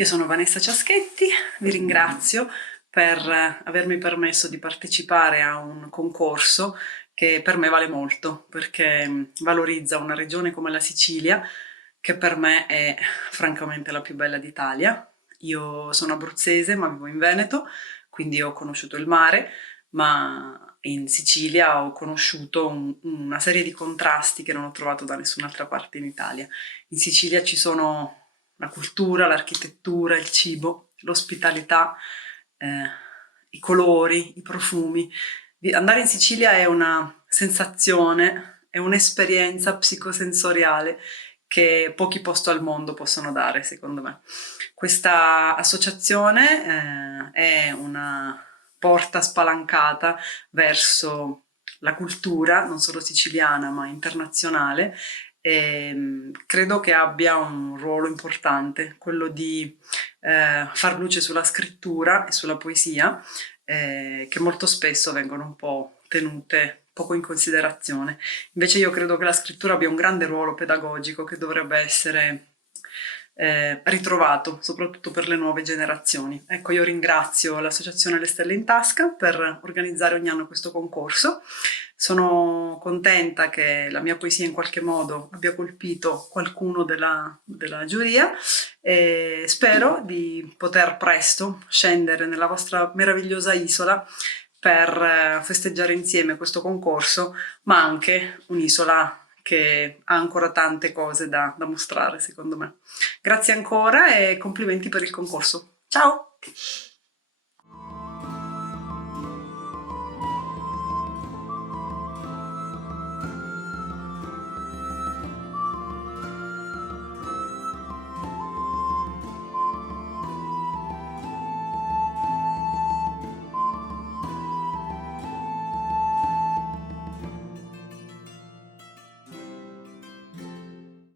Io sono Vanessa Ciaschetti, vi ringrazio per avermi permesso di partecipare a un concorso che per me vale molto, perché valorizza una regione come la Sicilia, che per me è francamente la più bella d'Italia. Io sono abruzzese, ma vivo in Veneto, quindi ho conosciuto il mare, ma in Sicilia ho conosciuto una serie di contrasti che non ho trovato da nessun'altra parte in Italia. In Sicilia ci sono la cultura, l'architettura, il cibo, l'ospitalità, i colori, i profumi. Andare in Sicilia è una sensazione, è un'esperienza psicosensoriale che pochi posti al mondo possono dare, secondo me. Questa associazione è una porta spalancata verso la cultura, non solo siciliana ma internazionale, e credo che abbia un ruolo importante, quello di far luce sulla scrittura e sulla poesia, che molto spesso vengono un po' tenute poco in considerazione. Invece io credo che la scrittura abbia un grande ruolo pedagogico che dovrebbe essere ritrovato, soprattutto per le nuove generazioni. Ecco, io ringrazio l'Associazione Le Stelle in Tasca per organizzare ogni anno questo concorso. Sono contenta che la mia poesia in qualche modo abbia colpito qualcuno della giuria e spero di poter presto scendere nella vostra meravigliosa isola per festeggiare insieme questo concorso, ma anche un'isola che ha ancora tante cose da mostrare, secondo me. Grazie ancora e complimenti per il concorso. Ciao!